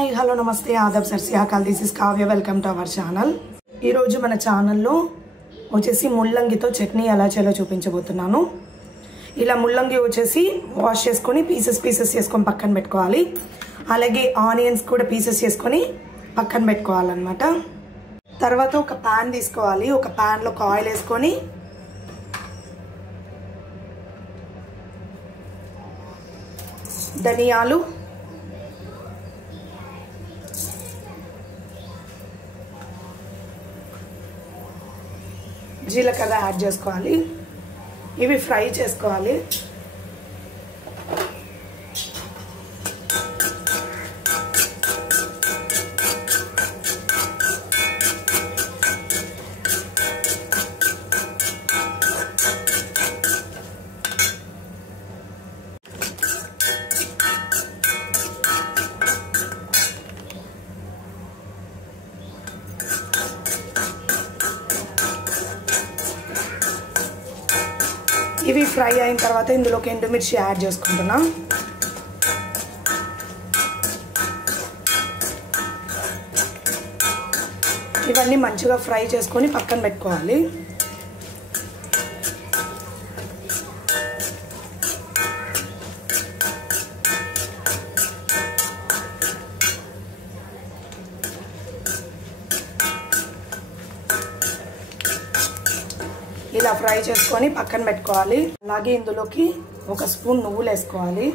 Hi hello నమస్తే ఆదాబ్ సర్ శ్రీ అకాల్ this is Kavya welcome to our channel. ఈరోజు మన ఛానల్లో వచ్చేసి ముల్లంగితో చట్నీ ఎలా చేయాలో చూపించబోతున్నాను। ఇలా ముల్లంగి వచ్చేసి వాష్ చేసుకొని పీసెస్ చేసుకొని పక్కన పెట్టుకోవాలి। అలాగే ఆనియన్స్ కూడా పీసెస్ చేసుకొని పక్కన పెట్టుకోవాలన్నమాట। తర్వాత ఒక పాన్ తీసుకోవాలి। ఒక పాన్లో ఆయిల్ వేసుకొని ధనియాలు, జీలకర్ర యాడ్ చేసుకోవాలి। ఇవి ఫ్రై చేసుకోవాలి। ఇవి ఫ్రై అయిన తర్వాత ఇందులోకి ఎండుమిర్చి యాడ్ చేసుకుంటున్నాం। ఇవన్నీ మంచిగా ఫ్రై చేసుకొని పక్కన పెట్టుకోవాలి। ఇలా ఫ్రై చేసుకొని పక్కన పెట్టుకోవాలి। అలాగే ఇందులోకి ఒక స్పూన్ నువ్వులు వేసుకోవాలి।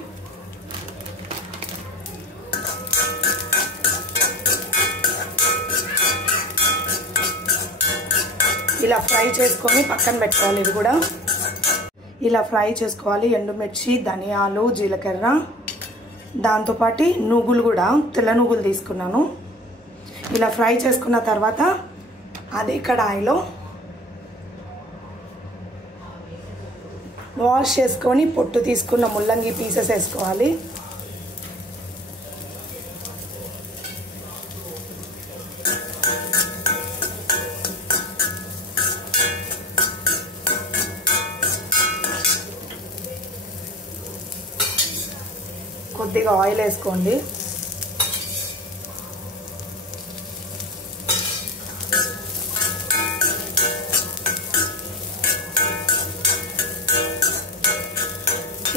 ఇలా ఫ్రై చేసుకొని పక్కన పెట్టుకోవాలి। ఇది కూడా ఇలా ఫ్రై చేసుకోవాలి। ఎండుమిర్చి, ధనియాలు, జీలకర్ర, దాంతోపాటు నువ్వులు కూడా తెల్ల నువ్వులు తీసుకున్నాను। ఇలా ఫ్రై చేసుకున్న తర్వాత అదే కడాయిలో వాష్ చేసుకొని పొట్టు తీసుకున్న ముల్లంగి పీసెస్ వేసుకోవాలి। కొద్దిగా ఆయిల్ వేసుకోండి।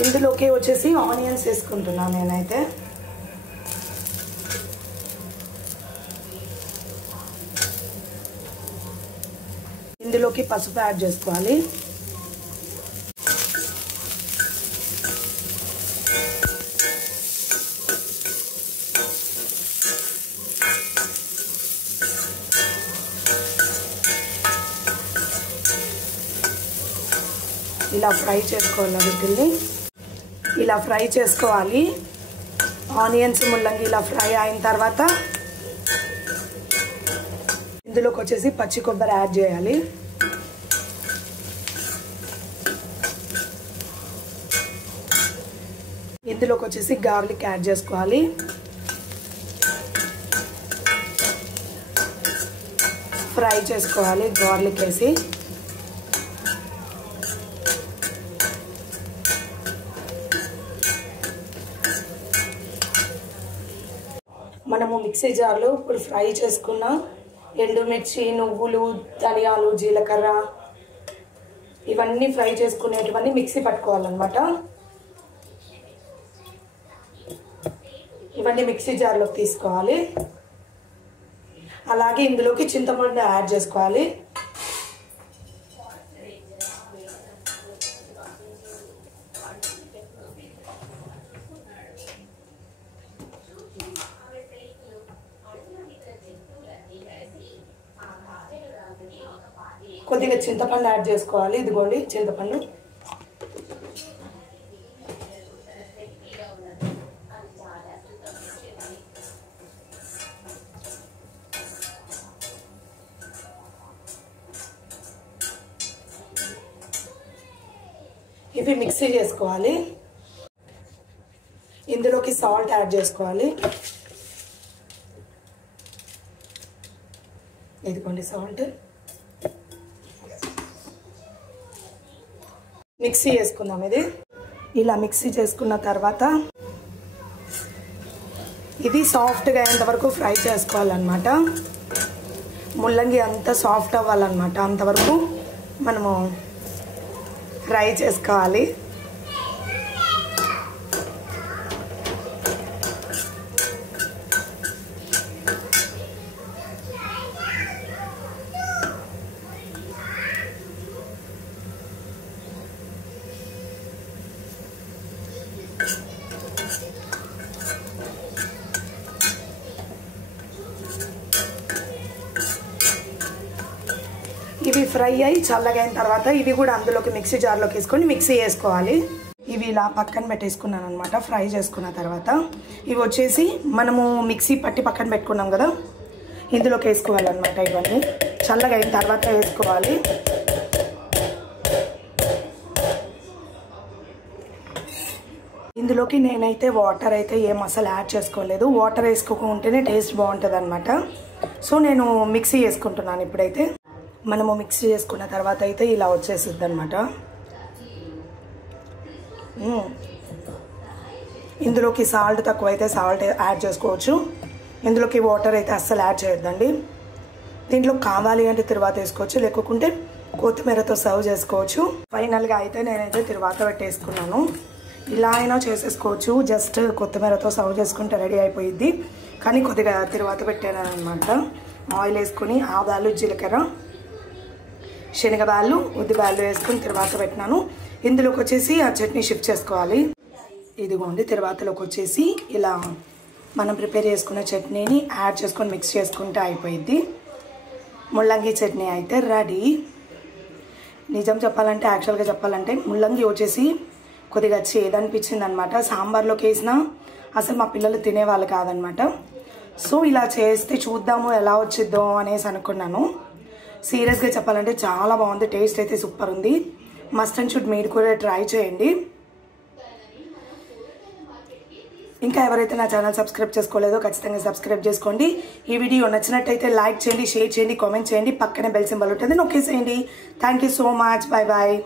ఇందులోకి వచ్చేసి ఆనియన్స్ వేసుకుంటున్నాను నేనైతే। ఇందులోకి పసుపు యాడ్ చేసుకోవాలి। ఇలా ఫ్రై చేసుకోవాలి వీటిని। ఇలా ఫ్రై చేసుకోవాలి। ఆనియన్స్, ముల్లంగి ఇలా ఫ్రై అయిన తర్వాత ఇందులోకి వచ్చేసి పచ్చి కొబ్బరి యాడ్ చేయాలి। ఇందులోకి వచ్చేసి గార్లిక్ యాడ్ చేసుకోవాలి। ఫ్రై చేసుకోవాలి గార్లిక్ వేసి। మనము మిక్సీ జార్లో ఇప్పుడు ఫ్రై చేసుకున్న ఎండుమిర్చి, నువ్వులు, ధనియాలు, జీలకర్ర ఇవన్నీ ఫ్రై చేసుకునేటివన్నీ మిక్సీ పట్టుకోవాలన్నమాట। ఇవన్నీ మిక్సీ జార్లోకి తీసుకోవాలి। అలాగే ఇందులోకి చింతపండు యాడ్ చేసుకోవాలి। కొద్దిగా చింతపండు యాడ్ చేసుకోవాలి। ఇదిగోండి చింతపండు। ఇవి మిక్సీ చేసుకోవాలి। ఇందులోకి సాల్ట్ యాడ్ చేసుకోవాలి। ఇదిగోండి సాల్ట్। మిక్సీ చేసుకుందాం। ఇది ఇలా మిక్సీ చేసుకున్న తర్వాత ఇది సాఫ్ట్గా అయ్యేంత వరకు ఫ్రై చేసుకోవాలన్నమాట. ముల్లంగి అంతా సాఫ్ట్ అవ్వాలన్నమాట, అంతవరకు మనము ఫ్రై చేసుకోవాలి. ఇవి ఫ్రై అయ్యి చల్లగా అయిన తర్వాత ఇవి కూడా అందులోకి మిక్సీ జార్లోకి వేసుకొని మిక్సీ వేసుకోవాలి. ఇవి ఇలా పక్కన పెట్టేసుకున్నాను అనమాట. ఫ్రై చేసుకున్న తర్వాత ఇవి వచ్చేసి మనము మిక్సీ పట్టి పక్కన పెట్టుకున్నాం కదా, ఇందులోకి వేసుకోవాలన్నమాట. ఇవన్నీ చల్లగా అయిన తర్వాత వేసుకోవాలి. ఇందులోకి నేనైతే వాటర్ అయితే ఏం అసలు యాడ్ చేసుకోలేదు. వాటర్ వేసుకోకుంటేనే టేస్ట్ బాగుంటుంది అనమాట. సో నేను మిక్సీ వేసుకుంటున్నాను. ఇప్పుడైతే మనము మిక్సీ చేసుకున్న తర్వాత అయితే ఇలా వచ్చేసిద్ది అనమాట. ఇందులోకి సాల్ట్ తక్కువైతే సాల్ట్ యాడ్ చేసుకోవచ్చు. ఇందులోకి వాటర్ అయితే అస్సలు యాడ్ చేయొద్దండి. దీంట్లో కావాలి అంటే తిరువాత వేసుకోవచ్చు, లేకుంటే కొత్తిమీరతో సర్వ్ చేసుకోవచ్చు. ఫైనల్గా అయితే నేనైతే తిరువాత పెట్టేసుకున్నాను. ఇలా అయినా చేసేసుకోవచ్చు, జస్ట్ కొత్తిమీరతో సర్వ్ చేసుకుంటే రెడీ అయిపోయిద్ది. కానీ కొద్దిగా తిరువాత పెట్టాను అనమాట. ఆయిల్ వేసుకొని ఆవాలు, జీలకర్ర, శనగబాళ్ళు, ఉద్దిబాళ్ళు వేసుకొని తిరువాత పెట్టినాను. ఇందులోకి వచ్చేసి ఆ చట్నీ షిఫ్ట్ చేసుకోవాలి. ఇదిగోండి తిరువాతలోకి వచ్చేసి ఇలా మనం ప్రిపేర్ చేసుకున్న చట్నీని యాడ్ చేసుకొని మిక్స్ చేసుకుంటే అయిపోయింది. ముల్లంగి చట్నీ అయితే రెడీ. నిజం చెప్పాలంటే, యాక్చువల్గా చెప్పాలంటే ముల్లంగి వచ్చేసి కొద్దిగా చేదనిపించింది అనమాట. సాంబార్లోకి వేసినా అసలు మా పిల్లలు తినేవాళ్ళు కాదనమాట. సో ఇలా చేస్తే చూద్దాము ఎలా వచ్చిద్దో అనేసి అనుకున్నాను. సీరియస్గా చెప్పాలంటే చాలా బాగుంది. టేస్ట్ అయితే సూపర్ ఉంది. మస్ట్ అండ్ షుడ్ మీరు కూడా ట్రై చేయండి. ఇంకా ఎవరైతే నా ఛానల్ సబ్స్క్రైబ్ చేసుకోలేదో ఖచ్చితంగా సబ్స్క్రైబ్ చేసుకోండి. ఈ వీడియో నచ్చినట్టయితే లైక్ చేయండి, షేర్ చేయండి, కామెంట్ చేయండి. పక్కనే బెల్ సింబల్ ఉంటుంది, నొక్కేసేయండి. Thank you so much. Bye bye.